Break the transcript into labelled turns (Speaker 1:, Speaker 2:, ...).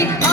Speaker 1: everybody.